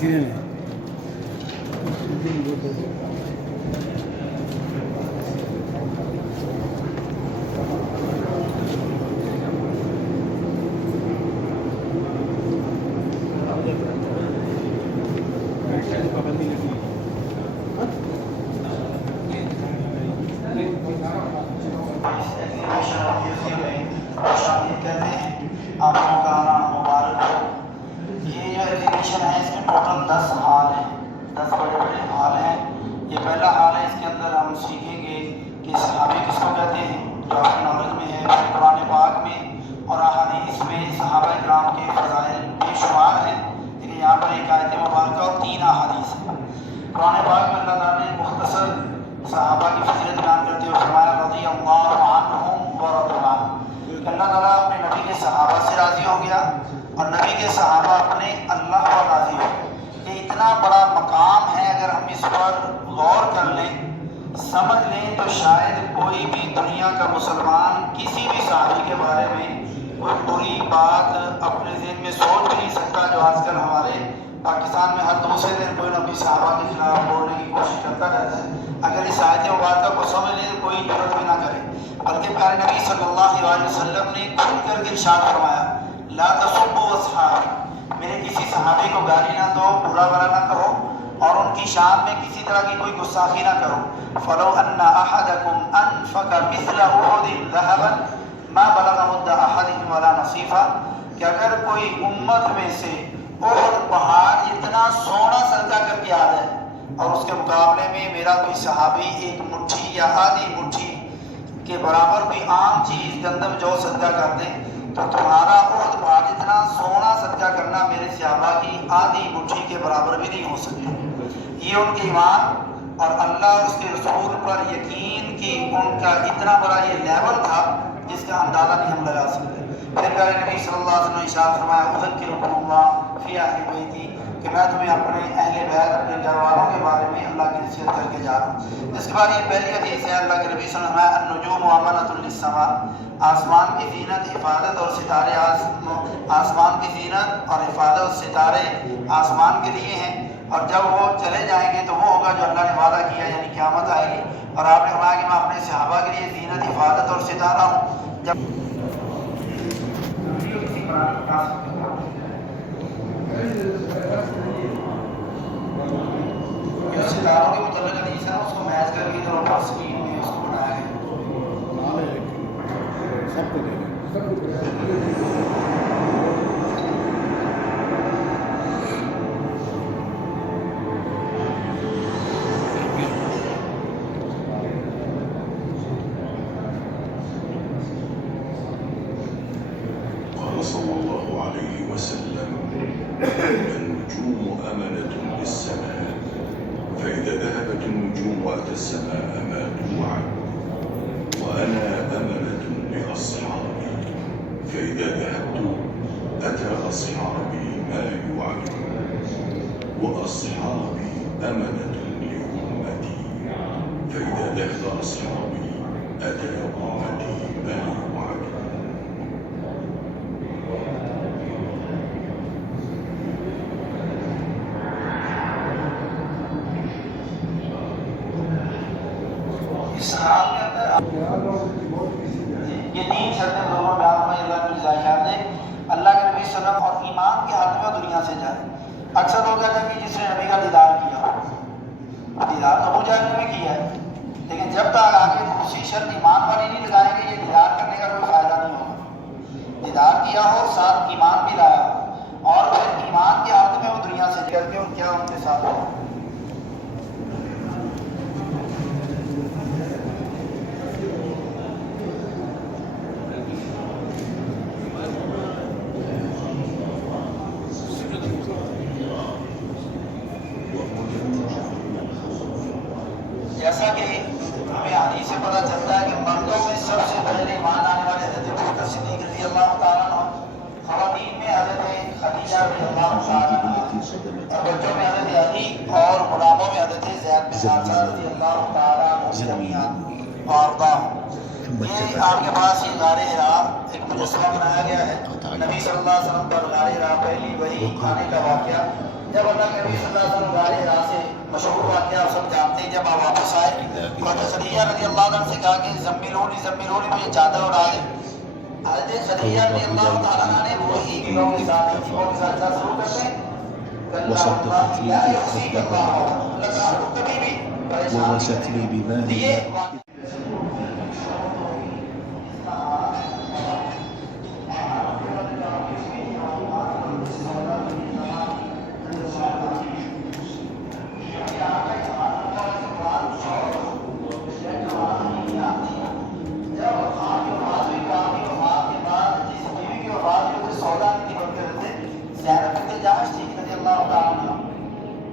سینے میں آپ لوگوں کا آنا مبارک ہو۔ یہ جو ایگزیبیشن ہے اس میں ٹوٹل 10 ہال ہیں، 10 بڑے بڑے ہال ہیں۔ یہ پہلا ہال ہے، اس کے اندر ہم سیکھیں گے کہ صحابی کس کو کہتے ہیں، جو آپ کی نالج میں ہے۔ قرآن پاک میں اور احادیث میں صحابہ کرام کے فضائل بے شمار ہیں، لیکن یہاں پر ایک آیت مبارکہ اور 3 احادیث ہیں۔ قرآن پاک میں اللہ تعالیٰ نے مختصر صحابہ کی فضیلت بیان کرتے ہوئے فرمایا رضی اللہ عنہم ورضوا عنہ، کہ اللہ تعالیٰ اپنے نبی کے صحابہ سے راضی ہو گیا اور نبی کے صحابہ اپنے اللہ پر راضی ہو گئے۔ یہ اتنا بڑا مقام ہے، اگر ہم اس پر غور کر لیں، سمجھ لیں، تو شاید کوئی بھی دنیا کا مسلمان کسی بھی صحابی کے بارے میں کوئی بری بات اپنے ذہن میں سوچ بھی نہیں سکتا، جو آج کل ہمارے پاکستان میں ہر دوسرے دن کوئی نہ کوئی صحابہ کے خلاف بولنے کی کوشش کرتا رہتا ہے۔ اگر اس آیت مبارکہ کو سمجھ لیں تو کوئی ضرورت بھی نہ کرے، بلکہ پیارے نبی صلی اللہ علیہ وسلم نے کھل کر کے ارشاد فرمایا لا تسبوا اصحابی، میرے کسی صحابی کو گالی نہ دو، برا بھلا نہ کرو، اور ان کی شان میں کسی طرح کی کوئی گستاخی نہ کرو۔ فلو ان احدکم انفق مثل احد ذهبا ما بلغ مد احدهم ولا نصیفا، کہ اگر کوئی امت میں سے احد پہاڑ اتنا سونا صدقہ کر کے آ جائے اور اس کے مقابلے میں میرا کوئی صحابی ایک مٹھی یا آدھی مٹھی کے برابر کوئی عام چیز گندم جو صدقہ کر دیں، تو تمہارا احد پہاڑ اتنا سونا صدقہ کرنا میرے صحابہ کی آدھی مٹھی کے برابر بھی نہیں ہو سکے۔ یہ ان کے ایمان اور اللہ اور اس کے رسول پر یقین کی ان کا اتنا بڑا یہ لیول تھا جس کا اندازہ نہیں ہم لگا سکتے۔ پھر پیارے نبی صلی اللہ علیہ وسلم نے ارشاد فرمایا اذکرکم اللہ فی اہل بیتی، کہ میں تمہیں اپنے اہل بیت اپنے گھر والوں کے بارے میں اللہ کی نصیحت کر کے جا رہا ہوں۔ اس کے بعد یہ پہلی حدیث ہے، اللہ کے نبی صلی اللہ علیہ وسلم النجوم امانۃ للسماء، آسمان کی زینت حفاظت، اور ستارے آسمان کی زینت اور حفاظت ستارے آسمان کے لیے ہیں، اور جب وہ چلے جائیں گے تو وہ ہوگا جو اللہ نے وعدہ کیا، یعنی قیامت آئے گی۔ اور آپ نے فرمایا کہ میں اپنے صحابہ کے لیے زینت حفاظت اور ستارہ ہوں۔ جب ستاروں کے متعلق حدیث ہے، اس کو میچ کر کے اور اسکرین میں اس کو بنایا گیا۔ سب کو صلى الله عليه وسلم النجوم أمنة للسماء فإذا ذهبت النجوم وأتى السماء ما توعد وأنا أمنة لأصحابي فإذا ذهبت أتى أصحابي ما يوعدون وأصحابي أمنة لأمتي فإذا ذهب أصحابي أتى أمتي ما يوعدون۔ اس حال کے اندر یہ 3 شرطیں دونوں بیان ہوئی، اللہ نے جزائے خیر دے۔ اللہ کے نبی صلی اللہ علیہ وسلم اور ایمان کے حالت میں دنیا سے جائے۔ اکثر لوگ کہتے ہیں کہ جس نے نبی کا دیدار کیا، دیدار ابو جہل نے بھی کیا ہے، لیکن جب تک آگے دوسری شرط ایمان والی نہیں لگائیں گے، یہ دیدار کرنے کا کوئی فائدہ نہیں ہوگا۔ دیدار کیا ہو، ساتھ ایمان بھی لایا ہو، اور پھر ایمان کی حالت میں وہ دنیا سے نکل کے اور کیا ان کے ساتھ ہو۔ جیسا کہ ہمیں حدیث سے پتہ چلتا ہے کہ مردوں میں سب سے پہلے ایمان آنے والے حضرت ابوبکر صدیق رضی اللہ تعالیٰ عنہ، خواتین میں حضرت خدیجہ رضی اللہ تعالیٰ عنہ، اور بچوں میں حضرت علی، اور غلاموں میں حضرت زید بن حارثہ رضی اللہ تعالیٰ عنہ جميعا وارضاہم۔ یہ آپ کے پاس یہ غار حرا ایک مجسمہ بنایا گیا ہے، نبی صلی اللہ علیہ وسلم پر غار حرا پہلی وحی آنے کا واقعہ جب اللہ کے نبی صلی اللہ علیہ وسلم غار حرا سے مشہور واقعہ آپ سب جانتے ہیں، جب آپ واپس آئے اور خدیجہ رضی اللہ عنہ سے کہا کہ زملونی مجھے چادر اڑا دے، حضرت خدیجہ رضی اللہ تعالیٰ عنہ نے وہی گروہ کے ساتھ کیا شروع کرتے ہیں، وصدقت لي ووست لي بذلك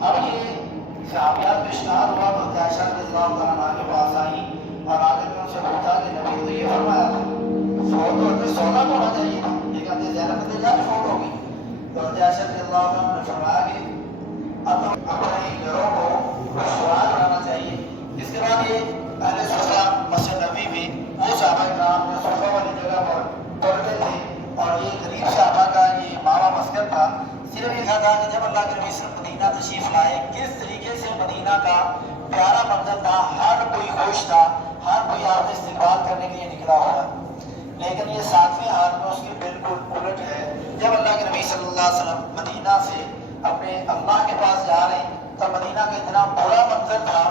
اب یہ صحابیات میں اشتہار ہوا تو عائشہ رضی اللہ تعالیٰ عنہ کے پاس آئی اور آگے میں ان سے پوچھا کہ نبی تو یہ فرمایا تھا فوت ہوتے سونا تو ہونا چاہیے تھا، یہ کہتے زینب بنت جحش فوت ہوگی، تو عائشہ رضی اللہ عنہ نے فرمایا کہ اب اپنے گھروں کو خوشگوار بنانا چاہیے۔ اس کے بعد یہ اہل صفا مسجد نبوی میں وہ صحابہ کرام جو صفا والی جگہ پر پڑھتے تھے اور یہ غریب صحابہ کا یہ ماما مسکن تھا، صرف یہ تھا کہ جب اللہ کے نبی صلی اللہ علیہ وسلم مدینہ تشریف لائے کس طریقے سے مدینہ کا پیارا منظر تھا، ہر کوئی خوش تھا، ہر کوئی آپ سے استقبال کرنے کے لیے نکلا ہوا۔ لیکن یہ 7ویں حال میں اس کی بالکل الٹ ہے، جب اللہ کے نبی صلی اللہ علیہ وسلم مدینہ سے اپنے اللہ کے پاس جا رہے ہیں تب مدینہ کا اتنا برا منظر تھا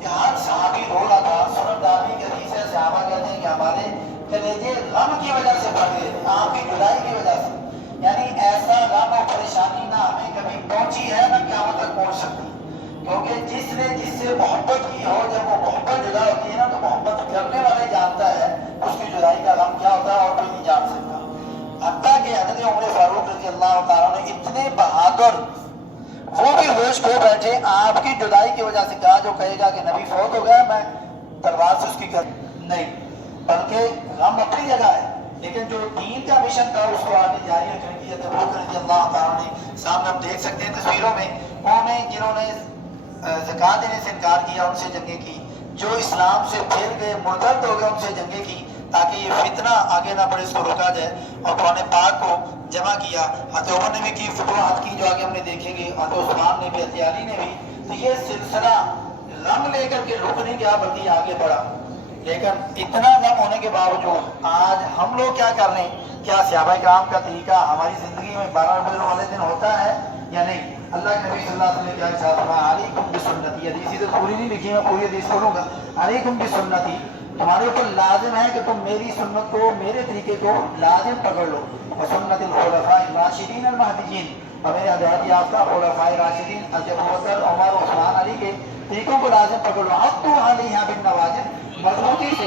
کہ ہر صحابی رو رہا تھا۔ سنن دارمی کے حدیث ہے، صحابہ کہتے ہیں کہ ہمارے کلیجے غم کی وجہ سے پھٹ گئے، آپ کی جدائی کی وجہ سے، یعنی ایسا غم اور پریشانی نہ ہمیں کبھی پہنچی ہے نہ قیامت تک پہنچ سکتی، کیونکہ جس نے جس سے محبت کی ہو جب وہ محبت جدا ہوتی ہے نا تو محبت کرنے والا ہی جانتا ہے اس کی جدائی کا غم کیا ہوتا ہے اور کوئی نہیں جان سکتا۔ حتیٰ کہ حضرت عمر فاروق رضی اللہ تعالیٰ نے اتنے بہادر، وہ بھی ہوش کھو بیٹھے، آپ کی جدائی کی وجہ سے کہا جو کہے گا کہ نبی فوت ہو گیا میں تلوار سے اس کی نہیں، بلکہ غم اپنی جگہ ہے، لیکن جو دین کا مشن تھا اس کو آگے جاری رکھنے کی ابو بکر رضی اللہ تعالیٰ نے سامنے آپ دیکھ سکتے ہیں تصویروں میں، جنہوں نے زکوٰۃ دینے سے انکار کیا ان سے جنگیں کی، جو اسلام سے پھر گئے مرتد ہو گئے ان سے جنگیں کی تاکہ یہ فتنہ آگے نہ بڑھے، اس کو روکا جائے، اور قرآن پاک کو جمع کیا۔ حضرت عمر نے بھی کی، فتوحات کی جو آگے ہم نے دیکھیں گے، حضرت عثمان نے بھی، حضرت علی نے بھی، تو یہ سلسلہ غم لے کر کے رک نہیں گیا بلکہ آگے بڑھا۔ لیکن اتنا غم ہونے کے باوجود آج ہم لوگ کیا کر رہے ہیں؟ کیا صحابہ کرام کا طریقہ ہماری زندگی میں 12 ربیع الاول والے دن ہوتا ہے یا نہیں؟ اللہ کے نبی صلی اللہ علیہ وسلم نے کیا ارشاد فرمایا، علیکم بسنتی، حدیث تو پوری نہیں لکھی، میں پوری حدیث پڑھوں گا، علیکم بسنتی، تمہارے اوپر لازم ہے کہ تم میری سنت کو، میرے طریقے کو لازم پکڑ لو، وسنت الخلفاء الراشدین المہدیین، اور میرے ہدایت یافتہ خلفاء راشدین حضرت ابوبکر، عمر، عثمان، علی کے طریقوں کو لازم پکڑ لو، عضوا علیہا بالنواجذ، مضبوطی سے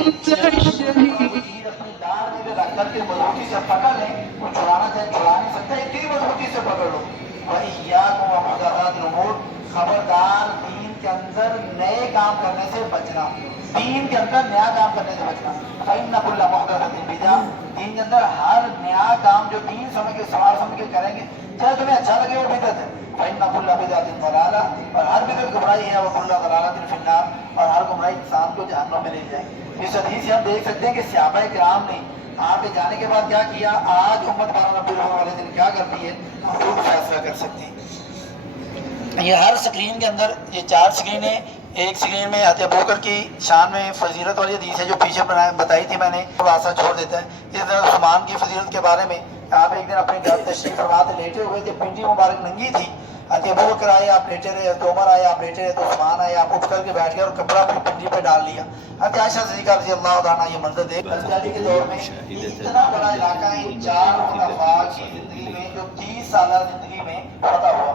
اپنی دار میں رکھ کر کے مضبوطی سے پکڑ لیں، وہ چھڑانا چاہے چھڑا نہیں سکتا، اتنی مضبوطی سے پکڑ لو۔ وَإِيَّاكُمْ وَمُحْدَثَاتِ الْأُمُورِ، خبردار دین کے اندر نئے کام کرنے سے بچنا، دین کے اندر نیا کام کرنے سے بچنا۔ فَإِنَّ كُلَّ مُحْدَثَةٍ بِدْعَةٍ، دین کے اندر ہر نیا کام جو دین سمجھ کے سوال سمجھ کے کریں گے چاہے تمہیں اچھا لگے وہ بدعت ہے۔ فَإِنَّ كُلَّ بِدْعَةٍ ضَلَالَةٍ، اور ہر بدعت گمراہی ہے، وَكُلَّ ضَلَالَةٍ فِي النَّارِ، اور ہر گمراہی انسان کو جہنم میں لے جائے۔ اس حدیث سے ہم دیکھ سکتے ہیں کہ صحابہ کرام نے آپ کے جانے کے بعد کیا کیا، آج امت 12 ربیع الاول والے دن کیا کرتی ہے ہم لوگ فیصلہ کر سکتے ہیں۔ یہ ہر سکرین کے اندر یہ 4 سکرینیں، ایک سکرین میں حضرت ابوبکر کی شان میں فضیلت والی حدیث ہے جو پیچھے بتائی تھی میں نے، خلاصہ چھوڑ دیتا ہے۔ اس طرح عثمان کی فضیلت کے بارے میں آپ ایک دن اپنے گھر تشریف فرما تھے، لیٹے ہوئے تھے، پنڈی مبارک ننگی تھی، حضرت ابوبکر آئے آپ لیٹے رہے، حضرت عمر آئے آپ لیٹے رہے، تو عثمان آئے آپ اٹھ کر کے بیٹھ گئے اور کپڑا اپنی پنڈی پہ ڈال لیا۔ حضرت عائشہ صدیقہ رضی اللہ عنہا یہ منظر دیکھ حضرت علی کے دور میں اتنا بڑا علاقہ ان 4 خلفاء کی زندگی میں جو 30 سالہ زندگی میں فتح ہوا۔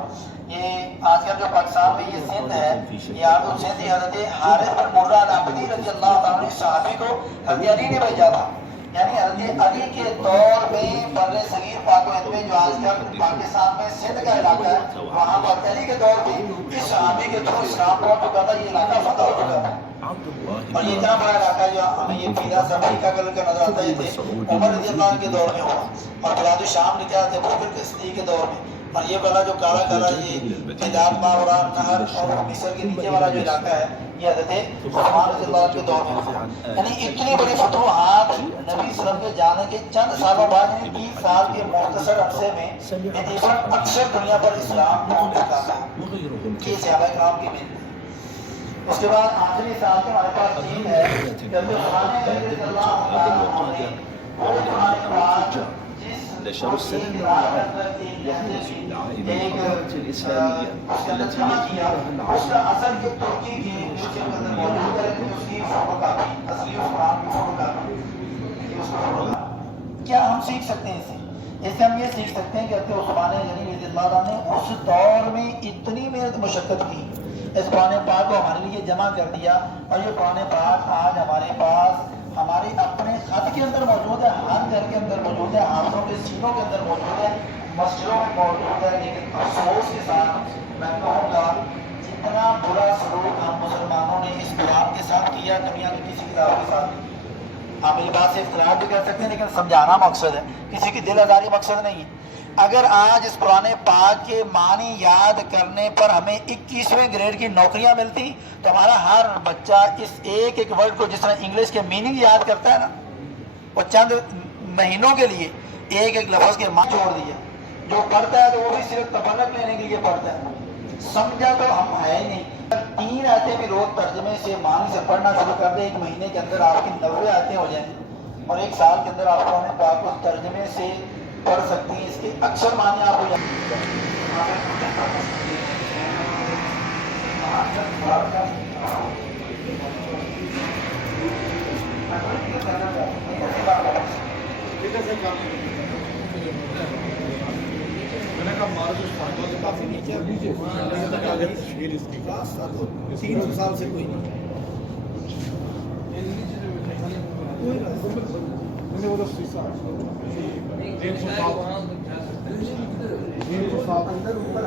یہ آج کل جو پاکستان میں یہ سندھ ہے، یہ آردو سندھ، حضرت حارث بن مرہ العبدی رضی اللہ تعالیٰ عنہ صحابی کو حضرت علی نے بھیجا تھا، یعنی حضرت علی کے دور میں بر صغیر پاک و ہند میں جو آج کل پاکستان میں سندھ کا علاقہ ہے، وہاں حضرت علی کے دور میں اس صحابی کے تھرو اسلام پہنچ چکا تھا، یہ علاقہ فتح ہو چکا تھا۔ اور یہ اتنا بڑا علاقہ جو ہمیں یہ پیلا سا امریکہ کلر کا نظر آتا ہے، یہ عمر رضی اللہ عنہ کے دور میں ہوا، اور بلاد الشام نے کیا تھے ابوبکر کے صدیق کے دور میں، اور یہ والا جو کالا کالا یہ میدان ماورا نہر اور مصر کے نیچے والا جو علاقہ ہے یہ حضرت عثمان رضی اللہ عنہ کے دور میں ہوئی. یعنی اتنی بڑی فتوحات نبی صلی اللہ علیہ وسلم کے جانے کے چند سالوں بعد، یعنی 30 سال کے مختصر عرصے میں تقریباً اکثر دنیا پر اسلام پہنچ چکا تھا. یہ صحابہ کرام کی محنت ہے. اس کے بعد آخری سال کے ہمارے پاس چیز ہے کہ حضرت عثمان رضی اللہ عنہ نے وہ قرآن پاک نشر السلام يحدث العائلة الإسلامية التي يتبعها اس کا العالم. اثر یہ ترکی کی مسلم کے اندر موجود ہے، لیکن اس کی فوٹو کاپی اصلی قرآن کی فوٹو کاپی. کیا ہم سیکھ سکتے ہیں اس سے ہم یہ سیکھ سکتے ہیں کہ حضرت عثمان غنی رضی اللہ عنہ نے اس دور میں اتنی محنت مشقت کی، اس قرآن پاک کو ہمارے لیے جمع کر دیا. اور یہ قرآن پاک آج ہمارے پاس ہمارے اپنے خط کے اندر موجود ہے، ہر گھر کے اندر موجود ہے، ہاتھوں کے سینوں کے اندر موجود ہے، مسجدوں میں موجود ہے. لیکن افسوس کے ساتھ میں کہوں گا جتنا برا سلوک ہم مسلمانوں نے اس قرآن کے ساتھ کیا دنیا کی کسی کتاب کے ساتھ نہیں. آپ میری بات سے اختلاف بھی کر سکتے ہیں لیکن سمجھانا مقصد ہے، کسی کی دل آزاری مقصد نہیں ہے. اگر آج اس قرآن پاک کے معنی یاد کرنے پر ہمیں 21ویں گریڈ کی نوکریاں ملتی تو ہمارا ہر بچہ اس ایک ایک ورڈ کو جس طرح انگلش کے میننگ یاد کرتا ہے نا، وہ چند مہینوں کے لیے ایک ایک لفظ کے معنی چھوڑ دیا. جو پڑھتا ہے تو وہ بھی صرف تبرک لینے کے لیے پڑھتا ہے، سمجھا تو ہم ہے ہی نہیں. 3 آیتیں بھی روز ترجمے سے معنی سے پڑھنا شروع کر دے، 1 مہینے کے اندر آپ کی 90 آیتیں ہو جائیں گی اور 1 سال کے اندر آپ قرآن پاک کو ترجمے سے پڑھ سکتی ہیں. اس کے اکثر معنی آپ کو کافی نیچے 300 سال سے کوئی نہیں. اندر اوپر